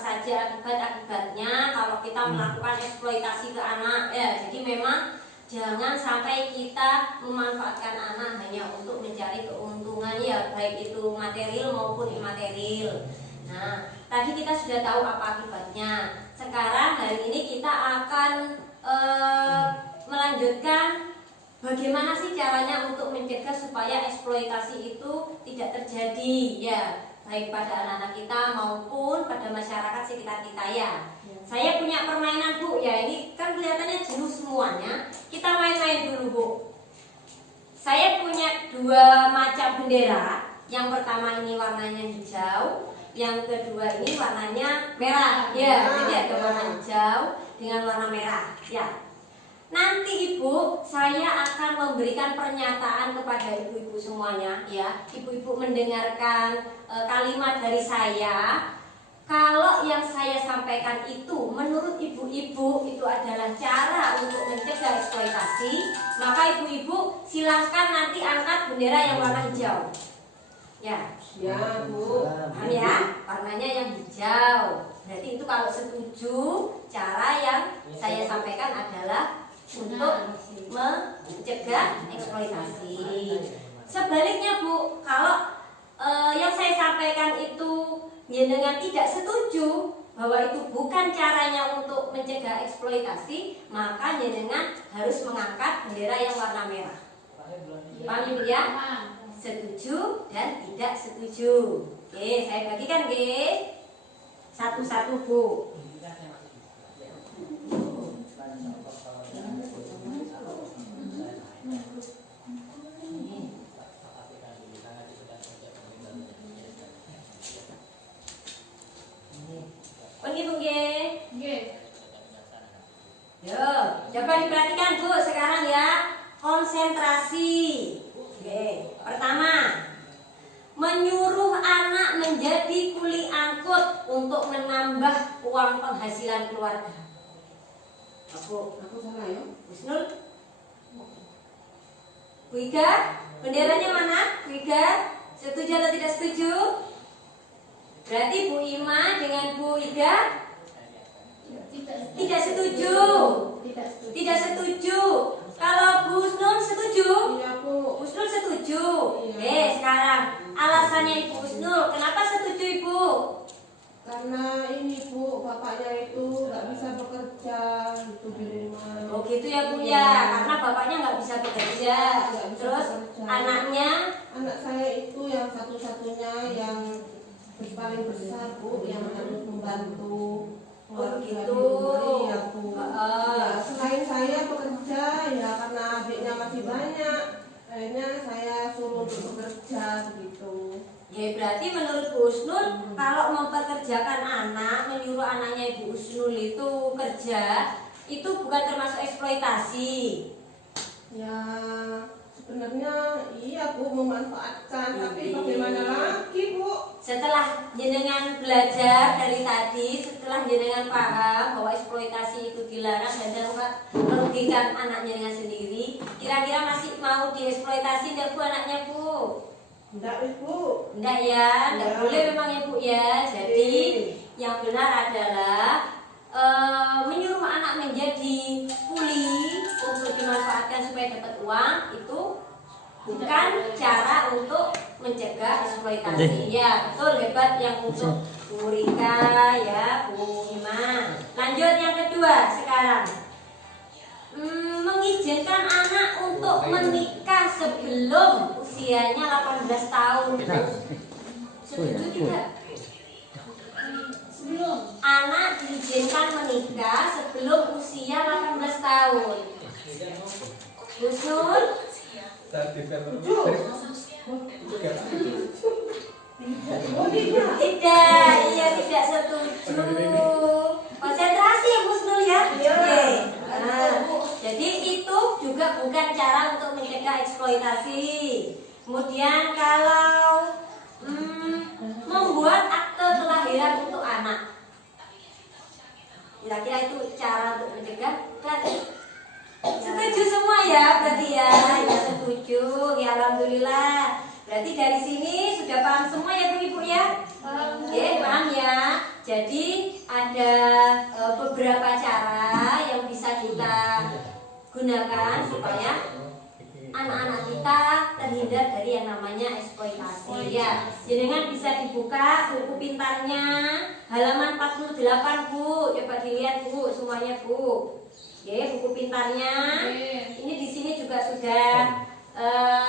saja akibat-akibatnya kalau kita melakukan eksploitasi ke anak ya. Jadi memang jangan sampai kita memanfaatkan anak hanya untuk mencari keuntungan ya, baik itu material maupun imaterial. Nah, tadi kita sudah tahu apa akibatnya. Sekarang hari ini kita akan melanjutkan bagaimana sih caranya untuk mencegah supaya eksploitasi itu tidak terjadi ya, baik pada anak-anak kita maupun pada masyarakat sekitar kita ya. Saya punya permainan Bu ya, ini kan kelihatannya jenuh semuanya. Kita main-main dulu Bu. Saya punya dua macam bendera. Yang pertama ini warnanya hijau, yang kedua ini warnanya merah ya. Jadi ada warna hijau dengan warna merah ya. Nanti Ibu, saya akan memberikan pernyataan kepada ibu-ibu semuanya ya. Ibu-ibu mendengarkan kalimat dari saya. Kalau yang saya sampaikan itu menurut ibu-ibu itu adalah cara untuk mencegah eksploitasi, maka ibu-ibu silahkan nanti angkat bendera yang warna hijau. Ya, Ya Bu. paham ya? Warnanya yang hijau. Berarti itu kalau setuju, cara yang saya sampaikan adalah untuk mencegah eksploitasi. Sebaliknya Bu, kalau yang saya sampaikan itu jenengan tidak setuju bahwa itu bukan caranya untuk mencegah eksploitasi, maka jenengan harus mengangkat bendera yang warna merah. Paham Ibu ya? Setuju dan tidak setuju. Oke, saya bagikan satu-satu Bu. Yo, coba diperhatikan Bu sekarang ya. Konsentrasi. Oke, pertama, menyuruh anak menjadi kuli angkut untuk menambah uang penghasilan keluarga. Aku salah ya. Husnul. Bu Iga, benderanya mana? Bu Iga, setuju atau tidak setuju? Berarti Bu Ima dengan Bu Iga tidak setuju. Tidak setuju. Kalau Bu Husnul setuju? Iya Bu. Husnul setuju. Iya. Sekarang alasannya Ibu Husnul, kenapa setuju Ibu? Karena ini Bu, bapaknya itu nggak bisa bekerja itu di rumah. Oh gitu ya Bu ya, karena bapaknya nggak bisa bekerja. Nggak bisa Terus bekerja. anaknya? Anak saya itu yang satu-satunya yang paling besar Bu, yang harus membantu. Oh gitu. Iya Bu. Ya, selain saya bekerja ya karena adiknya masih banyak, akhirnya saya suruh untuk bekerja begitu. Ya berarti menurut Bu Husnul kalau mempekerjakan anak, menyuruh anaknya Ibu Husnul itu kerja, itu bukan termasuk eksploitasi. Ya sebenarnya iya Bu, memanfaatkan, tapi bagaimana lagi Bu? Setelah jenengan belajar dari tadi, setelah jenengan paham bahwa eksploitasi itu dilarang dan dapat merugikan anak jenengan sendiri, kira-kira masih mau dieksploitasi enggak Bu anaknya Bu? Enggak Bu. Enggak ya, enggak boleh memang ya Bu ya. Jadi yang benar adalah menyuruh anak menjadi kuli untuk dimanfaatkan supaya dapat uang itu bukan cara untuk mencegah eksploitasi. Ya betul, hebat yang untuk Bu Rika ya, Bu Ima. Lanjut yang kedua sekarang, mengizinkan anak untuk menikah sebelum usianya 18 tahun. Setuju tidak? Sebelum anak diizinkan menikah sebelum usia 18 tahun. Husnul? Tidak, iya tidak setuju. Konsentrasi ya Husnul ya. Oke. Nah, jadi itu juga bukan cara untuk mencegah eksploitasi. Kemudian kalau membuat akte kelahiran untuk anak, kira-kira itu cara untuk mencegah kan? Setuju semua ya berarti ya, ya setuju. Ya alhamdulillah. Berarti dari sini sudah paham semua ya Bu Ibu ya? Paham ya. Jadi ada beberapa cara yang bisa kita gunakan supaya anak-anak kita terhindar dari yang namanya eksploitasi. Ya, jenengan bisa dibuka buku pintarnya halaman 48 Bu. Coba dilihat Bu semuanya Bu. Oke, buku pintarnya. Ini di sini juga sudah.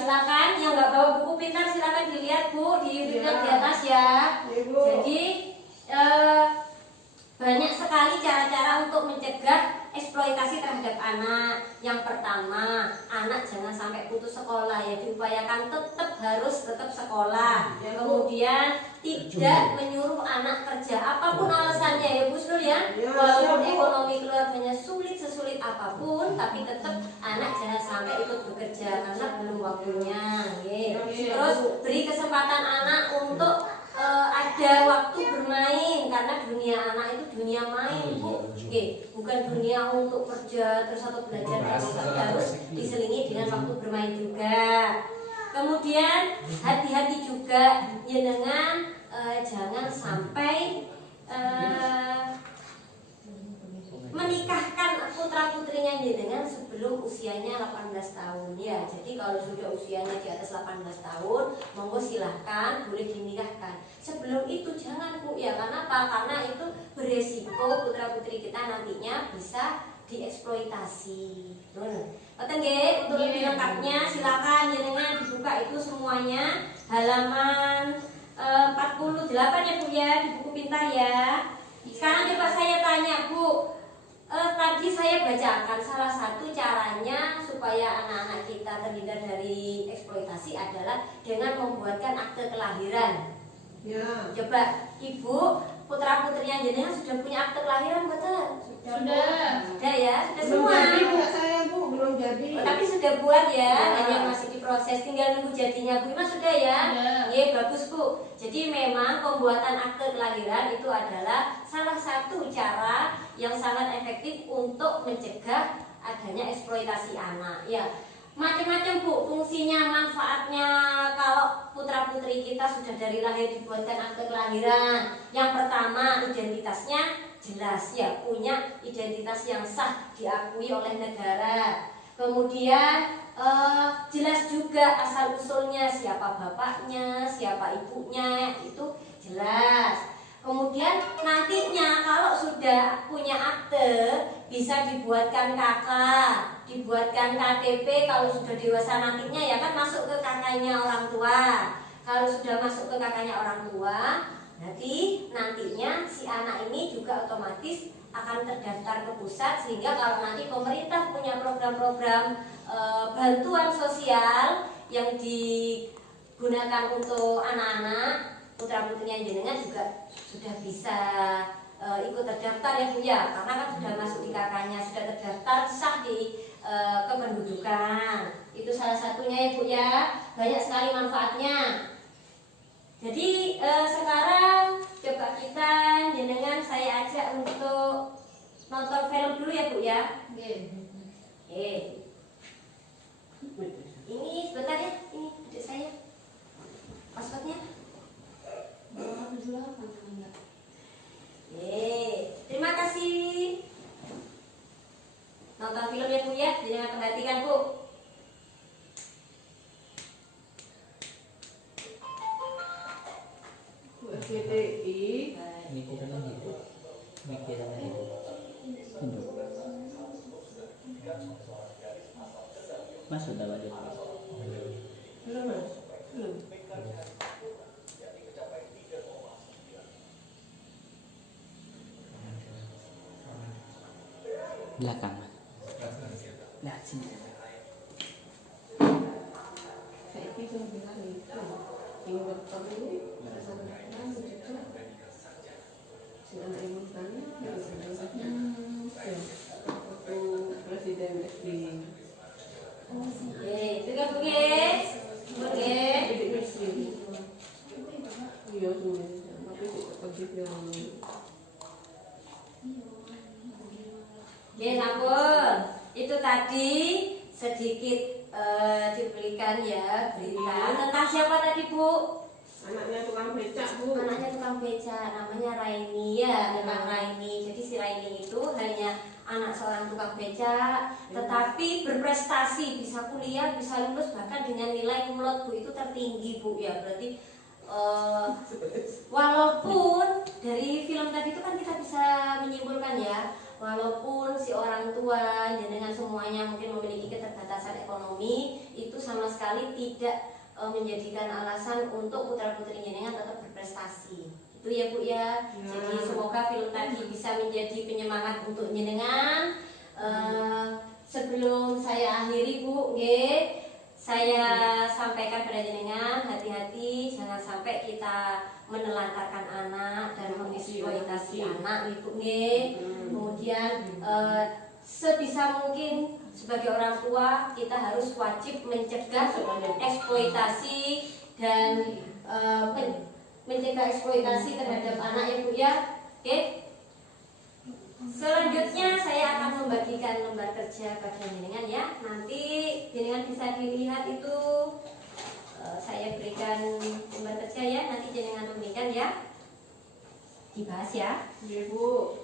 Silakan yang nggak bawa buku pintar silakan dilihat Bu di atas ya. Jadi banyak sekali cara-cara untuk mencegah eksploitasi terhadap anak. Yang pertama, anak jangan sampai putus sekolah ya, diupayakan harus tetap sekolah. Kemudian tidak menyuruh anak kerja apapun alasannya ya Bu Nur ya. Walaupun ekonomi keluarganya sulit sesulit apapun, tapi tetap anak jangan sampai ikut bekerja karena belum waktunya. Terus beri kesempatan anak untuk ada waktu bermain, karena dunia anak itu dunia main Bu. Bukan dunia untuk kerja terus atau belajar, tapi harus diselingi dengan waktu bermain juga. Kemudian hati-hati juga ya dengan jangan sampai menikahkan putra putrinya dengan sebelum usianya 18 tahun ya. Jadi kalau sudah usianya di atas 18 tahun, monggo silahkan boleh dinikahkan. Sebelum itu jangan Bu ya, karena apa? Karena itu beresiko putra putri kita nantinya bisa dieksploitasi. Oke nggih, untuk lebih lengkapnya silakan jenengan dibuka itu semuanya halaman 48 ya Bu ya, di buku pintar ya. Sekarang coba saya tanya Bu, tadi saya bacakan salah satu caranya supaya anak-anak kita terhindar dari eksploitasi adalah dengan membuatkan akte kelahiran. Ya. Coba Ibu, putra putrinya jenengan sudah punya akte kelahiran betul? Sudah ya, sudah semua. Saya Bu belum jadi. Tapi sudah buat ya, hanya masih diproses, tinggal nunggu jadinya Bu. Mas sudah ya? Iya bagus Bu. Jadi memang pembuatan akte kelahiran itu adalah salah satu cara yang sangat efektif untuk mencegah adanya eksploitasi anak. Ya, macam-macam Bu fungsinya, manfaatnya kalau putra putri kita sudah dari lahir dibuatkan akte kelahiran. Yang pertama, identitasnya jelas ya, punya identitas yang sah diakui oleh negara. Kemudian jelas juga asal usulnya, siapa bapaknya, siapa ibunya, itu jelas. Kemudian nantinya kalau sudah punya akte bisa dibuatkan KK, dibuatkan KTP kalau sudah dewasa nantinya ya kan masuk ke kakaknya orang tua. Kalau sudah masuk ke kakaknya orang tua, berarti nantinya si anak ini juga otomatis akan terdaftar ke pusat, sehingga kalau nanti pemerintah punya program-program bantuan sosial yang digunakan untuk anak-anak, putra putrinya jenengan juga sudah bisa ikut terdaftar ya Bu ya, karena kan sudah masuk di kakaknya, sudah terdaftar sah di kependudukan. Itu salah satunya ya Bu ya, banyak sekali manfaatnya. Jadi sekarang coba kita jenengan saya ajak untuk nonton film dulu ya Bu ya. Ini sebentar ya, ini adik saya passwordnya. Terima kasih. Nonton film ya Bu ya, jangan perhatikan Bu. SCTI. Mas sudah Pak Joko? Belum Mas? Belum. Belakang Mas. Nah sini. Saya itu bilang itu ini bertemu ini sama dengan juga si anak ibu tanya waktu presiden SBY. Itu kan Bu guys. Jadi mesin. Iya sebenarnya, tapi tidak pergi yang Sampun. Itu tadi sedikit cuplikan ya berita tentang siapa tadi Bu? Anaknya tukang becak, Bu. Anaknya tukang beca, namanya Raini ya, memang Raini. Jadi si Raini itu hanya anak seorang tukang beca, tetapi berprestasi, bisa kuliah, bisa lulus, bahkan dengan nilai cum laude, Bu, itu tertinggi, Bu, ya. Berarti walaupun dari film tadi itu kan kita bisa menyimpulkan ya, walaupun si orang tua dengan semuanya mungkin memiliki keterbatasan ekonomi, itu sama sekali tidak menjadikan alasan untuk putra-putri jenengan tetap berprestasi. Itu ya, Bu, ya. Jadi semoga film tadi bisa menjadi penyemangat untuk jenengan. Sebelum saya akhiri, Bu, saya sampaikan pada jenengan, hati-hati jangan sampai kita menelantarkan anak dan mengeksploitasi anak, Bu. Kemudian sebisa mungkin sebagai orang tua kita harus wajib mencegah eksploitasi dan mencegah eksploitasi terhadap anak ya, Bu, ya. Oke. Selanjutnya saya akan membagikan lembar kerja pada jenengan ya. Nanti jenengan bisa dilihat itu saya berikan lembar kerja ya. Nanti jenengan berikan ya. Dibahas ya. Iya, Bu.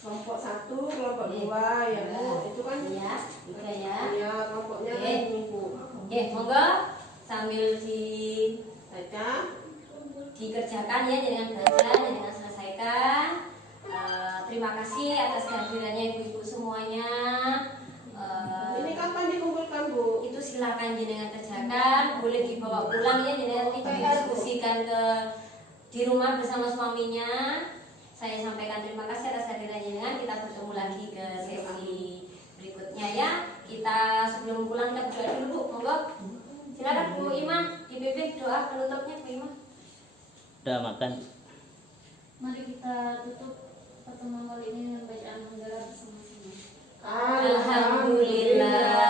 Kelompok 1, kelompok 2 ya, Bu. Itu kan ya, udah ya. Iya, kelompoknya kan ini, Bu. Monggo sambil dikerjakan ya, jangan baca, jangan selesaikan. Terima kasih atas kehadirannya ibu-ibu semuanya. Ini kapan dikumpulkan, Bu? Itu silakan jenengan kerjakan, boleh dibawa pulang ya, jenengan nanti didiskusikan di rumah bersama suaminya. Saya sampaikan terima kasih atas kehadiran jenengan. Kita bertemu lagi ke sesi berikutnya ya. Kita sebelum pulang kita berdoa dulu, Bu. Monggo. Silakan Bu Ima dipimpin doa penutupnya, Bu Ima. Udah makan. Mari kita tutup pertemuan kali ini dengan bacaan hamdalah bersama-sama. Alhamdulillah.